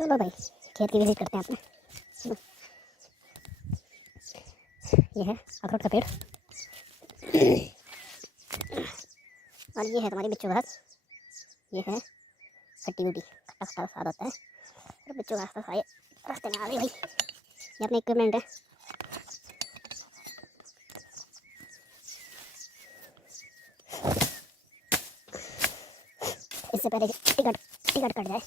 चलो भाई खेत की विजिट करते हैं अपने। चलो ये है अखरोट का पेड़ और ये है तुम्हारी बिच्छू घास। ये है खट्टी बूटी, खट्टा खट्टा स्वाद होता है। और बिच्छू घास तो सारे रास्ते में आ गई भाई। ये अपने इक्विपमेंट है। इससे पहले टिकट टिकट कट जाए।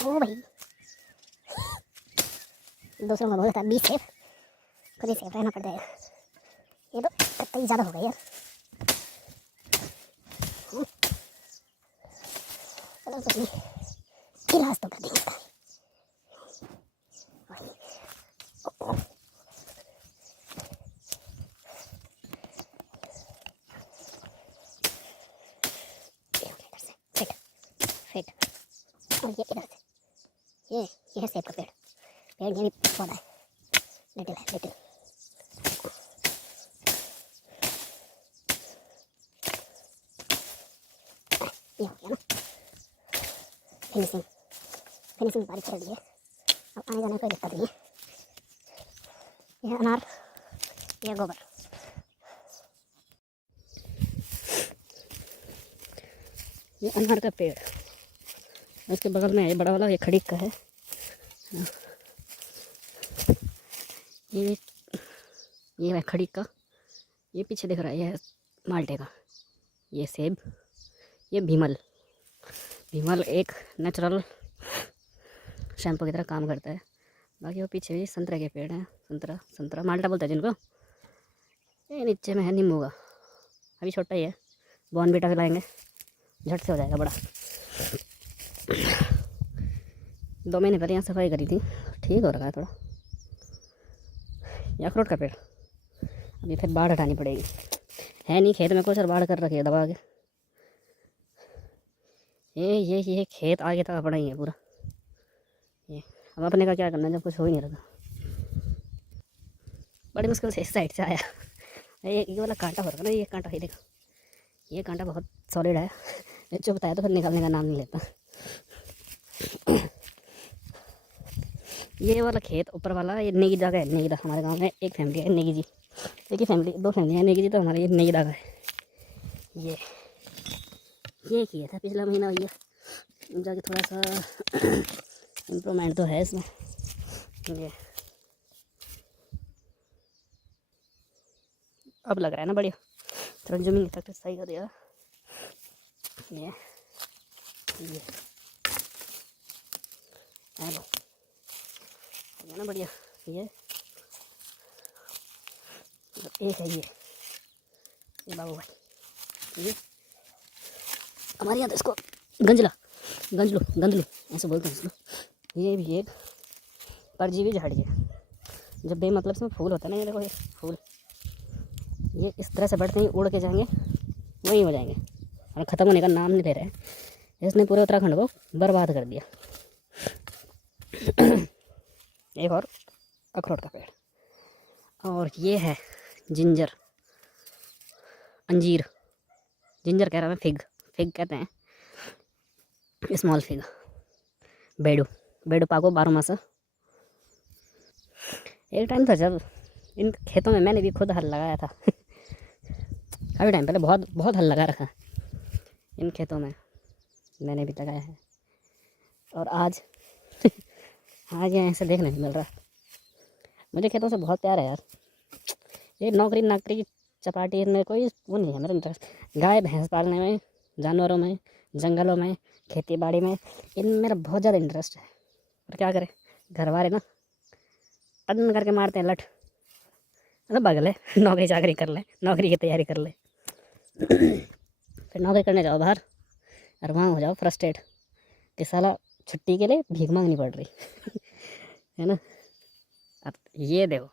ओ भाई दूसरों का बोला था बी सेफ, खुद ही सेफ रहना पड़ जाएगा। ये तो कतई ज़्यादा हो गई यार। चलो कुछ नहीं, इलाज तो कर देंगे इसका। फिट फिट और ये इधर से ये है सेब का पेड़। पेड़ ये भी पौधा है, लिटिल है लिटिल। ये हो गया ना फिनिशिंग। फिनिशिंग बारीक कर दी है, अब आने जाने कोई दिक्कत नहीं है। यह अनार, यह गोबर। ये अनार का पेड़, उसके बगल में ये बड़ा वाला ये खड़ीक का है। ये है खड़ीक का। ये पीछे दिख रहा है, ये है माल्टे का। ये सेब, ये भीमल। भीमल एक नेचुरल शैम्पू की तरह काम करता है। बाकी वो पीछे भी संतरे के पेड़ हैं। संतरा माल्टा बोलता है जिनको। ये नीचे में है नींबू का, अभी छोटा ही है। बॉर्नवीटा खिलाएंगे, झट से हो जाएगा बड़ा। 2 महीने पहले यहाँ सफाई करी थी, ठीक हो रखा है थोड़ा। ये अखरोट का पेड़, अभी फिर बाढ़ हटानी पड़ेगी। है नहीं खेत में कुछ और बाढ़ कर रखी है दबा के। ये खेत आगे तक अपना ही है पूरा। ये अब अपने का क्या करना जब कुछ हो ही नहीं रहा। बड़ी मुश्किल से इस साइड से आया। ये वाला कांटा हो रहा ना, ये कांटा, ये देखो ये कांटा बहुत सॉलिड है। जो बताया तो फिर निकालने का नाम नहीं लेता। ये वाला खेत ऊपर वाला ये नेगी दागा है। नेगी दागा हमारे गांव में एक फैमिली है, नेगी जी। एक ही फैमिली, 2 फैमिली है नेगी जी, तो हमारे ये नेगी दागा है। ये किया था पिछला महीना भैया, जाके थोड़ा सा इम्प्रूवमेंट तो है इसमें। ये अब लग रहा है ना बढ़िया, थोड़ा जमीन तक सही कर दिया। ये हेलो है ना बढ़िया। ये एक है, ये बाबू भाई। ये हमारे यहाँ तो इसको गंजलू ऐसे बोलते हैं इसको। ये भी एक परजीवी झाड़ी है। जब बेमतलब से फूल होता है ना, ये देखो ये फूल, ये इस तरह से बढ़ते ही उड़ के जाएंगे, वहीं हो जाएंगे और ख़त्म होने का नाम नहीं ले रहे हैं। इसने पूरे उत्तराखंड को बर्बाद कर दिया। एक और अखरोट का पेड़, और ये है जिंजर, अंजीर। जिंजर कह रहा मैं, फिग कहते हैं, स्मॉल फिग। बेडू पाको 12 मासा। एक टाइम था जब इन खेतों में मैंने भी खुद हल लगाया था। काफ़ी टाइम पहले, बहुत हल लगा रखा इन खेतों में, मैंने भी लगाया है। और आज आज यहाँ ऐसे देखने नहीं मिल रहा। मुझे खेतों से बहुत प्यार है यार। ये नौकरी की चपाटी, इनमें कोई वो नहीं है मेरा इंटरेस्ट। गाय भैंस पालने में, जानवरों में, जंगलों में, खेती बाड़ी में, इनमें मेरा बहुत ज़्यादा इंटरेस्ट है। और क्या करें, घर वाले ना टन करके मारते हैं लठ, मतलब भाग ले, नौकरी चाकरी कर ले, नौकरी की तैयारी कर ले। फिर नौकरी करने जाओ बाहर और वहाँ हो जाओ फ्रस्ट्रेट कि साला छुट्टी के लिए भीख मांगनी पड़ रही। है ना। अब ये देखो,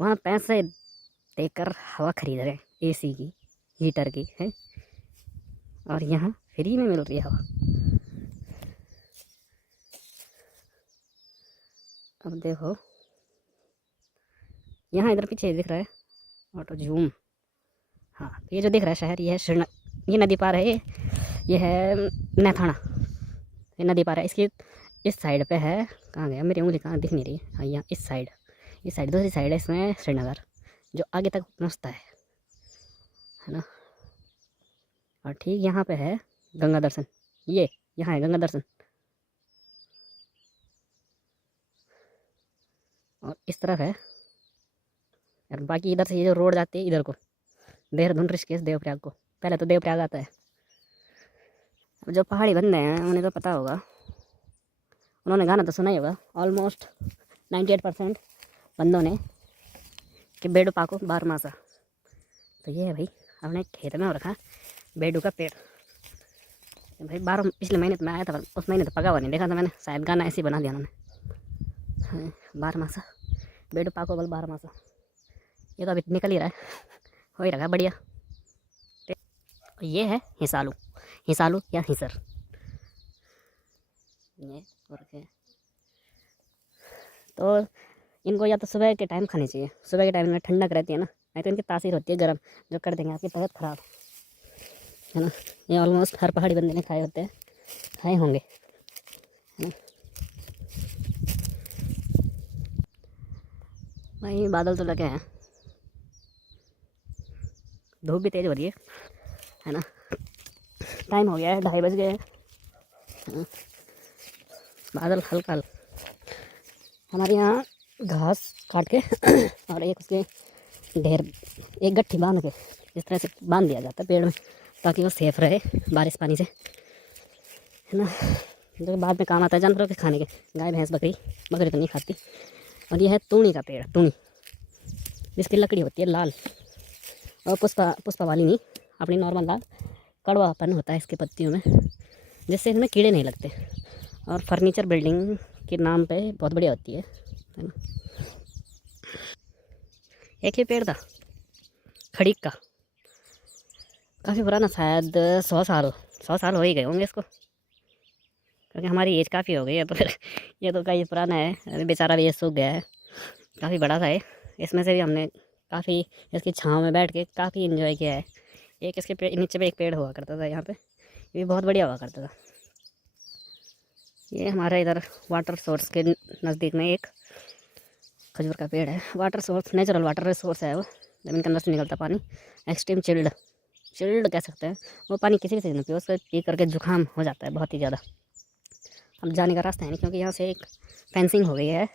वहाँ पैसे देकर हवा खरीद रहे हैं, एसी की, हीटर की है, और यहाँ फ्री में मिल रही है हवा। अब देखो यहाँ इधर पीछे दिख रहा है ऑटो जूम। हाँ, ये जो दिख रहा है शहर, ये है श्रीनगर। ये नदी पार है, ये है नैथाना। ये नदी पार है, इसकी इस साइड पे है। कहाँ गया मेरी उंगली, कहाँ दिख नहीं रही। हाँ, यहाँ इस साइड दूसरी साइड है इसमें श्रीनगर, जो आगे तक पहुँचता है ना। और ठीक यहाँ पे है गंगा दर्शन। ये यहाँ है गंगा दर्शन। और इस तरफ है, और बाकी इधर से ये जो रोड जाती है इधर को, देहरादून ऋषिकेश देवप्रयाग को। पहले तो देवप्रयाग आता है। अब जो पहाड़ी बंदे हैं उन्हें तो पता होगा, उन्होंने गाना तो सुना ही होगा ऑलमोस्ट 98% बंदों ने, कि बेडू पाको 12 मासा। तो ये है भाई, अपने खेत में हो रखा बेडू का पेड़ भाई। 12 पिछले महीने तो मैं आया था, पर उस महीने तो पका हुआ नहीं देखा था मैंने, शायद गाना ऐसे ही बना दिया उन्होंने। 12 मासा बेडू पाको बल 12 मासा। ये तो अभी निकल ही रहा है, हो ही रखा बढ़िया। ये है हिसालू या हिसर, ये हो रखे। तो इनको या तो सुबह के टाइम खानी चाहिए, सुबह के टाइम में ठंडक रहती है ना, नहीं तो इनकी तासीर होती है गर्म, जो कर देंगे आपकी तबीयत ख़राब, है ना। ये ऑलमोस्ट हर पहाड़ी बंदे ने खाए होते हैं, खाए होंगे, है ना। भाई बादल तो लगे हैं, धूप भी तेज़ हो रही है ना। टाइम हो गया है, 2:30 बज गए हैं। बादल हल्का हमारे यहाँ घास काट के और एक उसके ढेर, एक गट्ठी बांध के इस तरह से बांध दिया जाता है पेड़ में, ताकि वो सेफ रहे बारिश पानी से, है ना। जो बाद में काम आता है जानवरों के खाने के, गाय भैंस बकरी तो नहीं खाती। और ये है तूणी का पेड़, तूणी, जिसकी लकड़ी होती है लाल, और पुष्पा वाली नहीं, अपनी नॉर्मल लाल। कड़वापन होता है इसकी पत्तियों में, जिससे इसमें कीड़े नहीं लगते, और फर्नीचर बिल्डिंग के नाम पे बहुत बढ़िया होती है ना। एक ही पेड़ था खड़ीक का, काफ़ी पुराना, शायद 100 साल हो ही गए होंगे इसको, क्योंकि हमारी एज काफ़ी हो गई है। तो फिर ये तो काफ़ी पुराना है, अभी बेचारा भी ये सूख गया है। काफ़ी बड़ा था ये, इसमें से भी हमने काफ़ी इसकी छांव में बैठ के काफ़ी इन्जॉय किया है। एक इसके नीचे पे एक पेड़ हुआ करता था यहाँ पे, ये भी बहुत बढ़िया हुआ करता था। ये हमारे इधर वाटर सोर्स के नज़दीक में एक खजूर का पेड़ है। Water source natural water resource है, वो ज़मीन के अंदर से निकलता पानी, एक्सट्रीम चिल्ड कह सकते हैं। वो पानी किसी भी सीजन में पियो, उसको पी करके जुकाम हो जाता है बहुत ही ज़्यादा। अब जाने का रास्ता है नहीं, क्योंकि यहाँ से एक फेंसिंग हो गई है,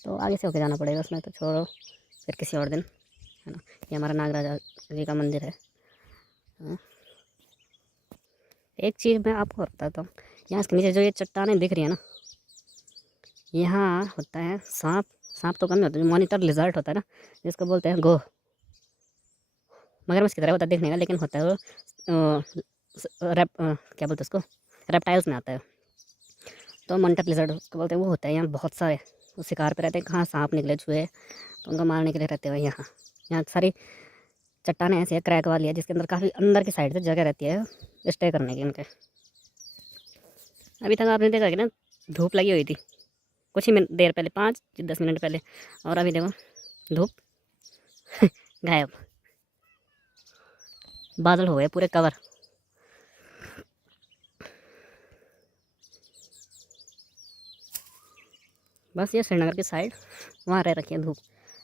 तो आगे से होके जाना पड़ेगा उसमें। तो छोड़ो, फिर किसी और दिन, है ना। ये हमारा नागराजा जी का मंदिर है। एक चीज़ मैं आपको बताता हूँ, यहाँ इसके नीचे जो ये चट्टानें दिख रही है ना, यहाँ होता है सांप तो कम ही होता है, जो मॉनिटर लिजर्ट होता है ना, जिसको बोलते हैं गो, मगरमच्छ की तरह होता है देखने का, लेकिन होता है वो क्या बोलते हैं उसको, रेप्टाइल्स में आता है। तो मॉनिटर लिजर्ट उसको बोलते हैं, वो होता है यहाँ बहुत सारे। वो शिकार पे रहते हैं, कहाँ सांप निकले चूहे, तो उनको मारने के लिए रहते हैं यहाँ सारी चट्टानें ऐसी है क्रैक वाली है, जिसके अंदर काफ़ी अंदर की साइड से जगह रहती है स्टे करने की उनके। अभी तक आपने देखा कि ना, धूप लगी हुई थी कुछ ही देर पहले, 5-10 मिनट पहले, और अभी देखो धूप गायब, बादल हो गए पूरे कवर। बस ये श्रीनगर की साइड वहाँ रह रखी है धूप,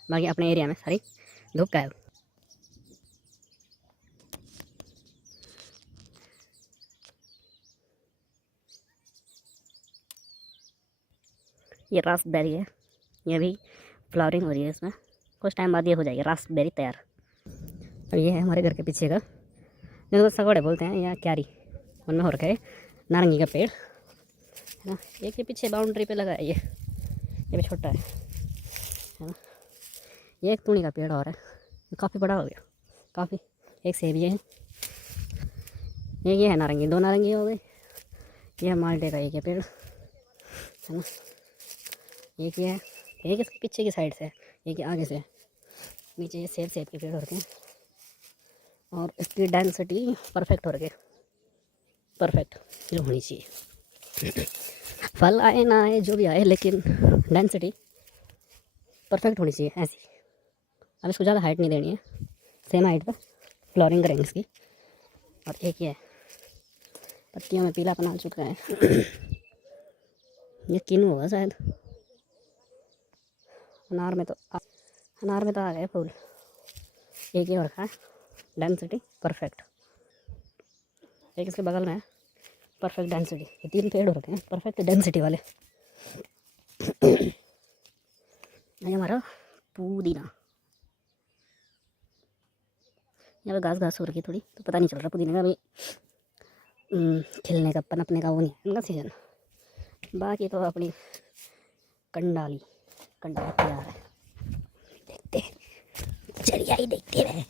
बाकी अपने एरिया में सारी धूप गायब। ये रास्पबेरी है, ये भी फ्लावरिंग हो रही है इसमें, कुछ टाइम बाद ये हो जाएगी रास्पबेरी तैयार। और ये है हमारे घर के पीछे का, जिनको सगोड़े बोलते हैं या क्यारी, उनमें हो रखा है नारंगी का पेड़, है ना। एक ये पीछे बाउंड्री पे लगा है, ये भी छोटा है ना। ये एक तूणी का पेड़ और है, काफ़ी बड़ा हो गया काफ़ी। एक सेब ये है, ये है नारंगी, 2 नारंगी हो गई। ये है माल्टे का एक है पेड़, है ना। एक ये है, एक इसके पीछे की साइड से है, एक आगे से। नीचे ये सेब के पेड़ हो रखे हैं, और इसकी डेंसिटी परफेक्ट हो रही है, परफेक्ट जो होनी चाहिए। फल आए ना आए जो भी आए, लेकिन डेंसिटी परफेक्ट होनी चाहिए ऐसी। अब इसको ज़्यादा हाइट नहीं देनी है, सेम हाइट पर फ्लोरिंग करेंगे इसकी। और एक ये पत्तियों में पीलापन आ चुका है। ये किनू होगा शायद। अनार में तो आ गए फूल। एक ही और रखा है, डेंसिटी परफेक्ट। एक इसके बगल में है, परफेक्ट डेंसिटी। ये 3 पेड़ हो रखे हैं परफेक्ट डेंसिटी वाले। ये हमारा पुदीना। यहाँ पे घास घास हो रखी है थोड़ी, तो पता नहीं चल रहा पुदीने का अभी खिलने का पनपने का वो नहीं है इनका सीजन। बाकी तो अपनी कंडाली तैयार है। देखते चलिए ही देखते रहे।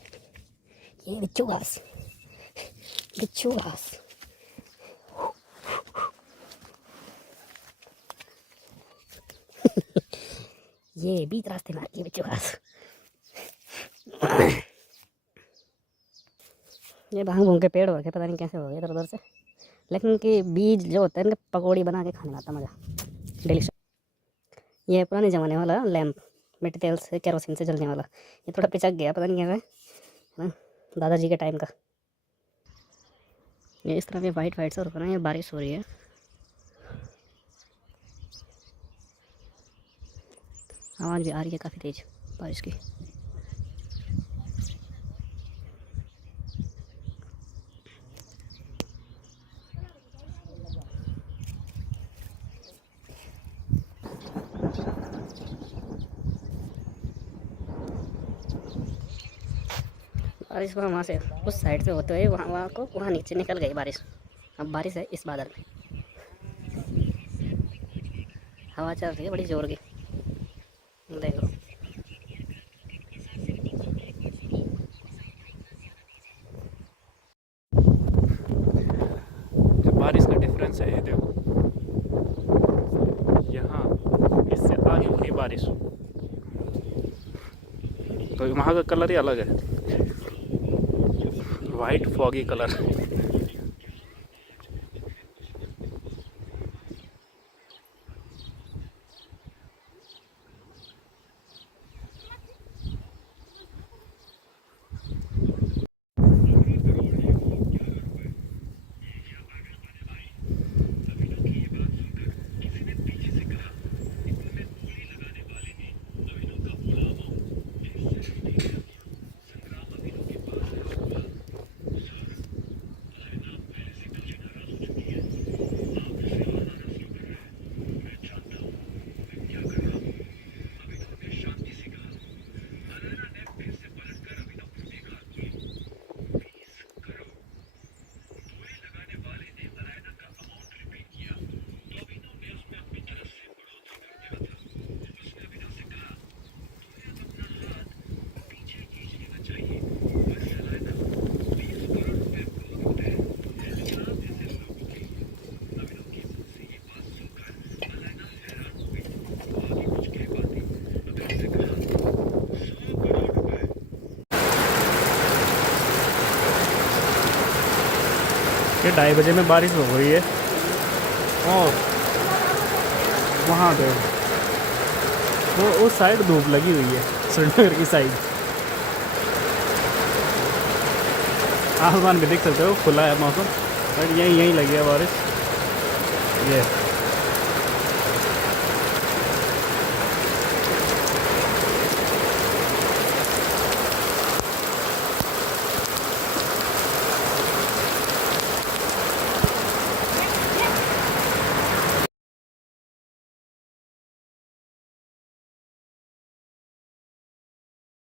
ये बिच्छू घास ये बीच रास्ते में आती है बिच्छू घास। ये भांग भूंग के पेड़ हो गए, पता नहीं कैसे हो गए इधर उधर से, लेकिन इनके बीज जो होते हैं इनके पकौड़ी बना के खाने में आता मज़ा, डिलीशियस। ये पुराने ज़माने वाला लैम्प, मिट्टी तेल से केरोसिन से जलने वाला। ये थोड़ा पिचक गया, पता नहीं क्या है ना, दादाजी के टाइम का। ये इस तरह के वाइट वाइट से रुक रहे हैं। ये बारिश हो रही है, आवाज़ भी आ रही है काफ़ी तेज़ बारिश की। बारिश वहाँ से उस साइड से होते हुए वहाँ नीचे निकल गई बारिश। अब बारिश है इस बादल में। हवा चल रही है बड़ी जोर की, देखो। बारिश का डिफरेंस है ये देखो, यहाँ इससे आगे हो रही बारिश, तो वहाँ का कलर ही अलग है, वाइट फॉगी कलर। ये 2:30 बजे में बारिश हो गई है, और वहाँ पे वो उस साइड धूप लगी हुई है, श्रीनगर की साइड। आसमान भी देख सकते हो, खुला है मौसम, बट यहीं लगी है बारिश। ये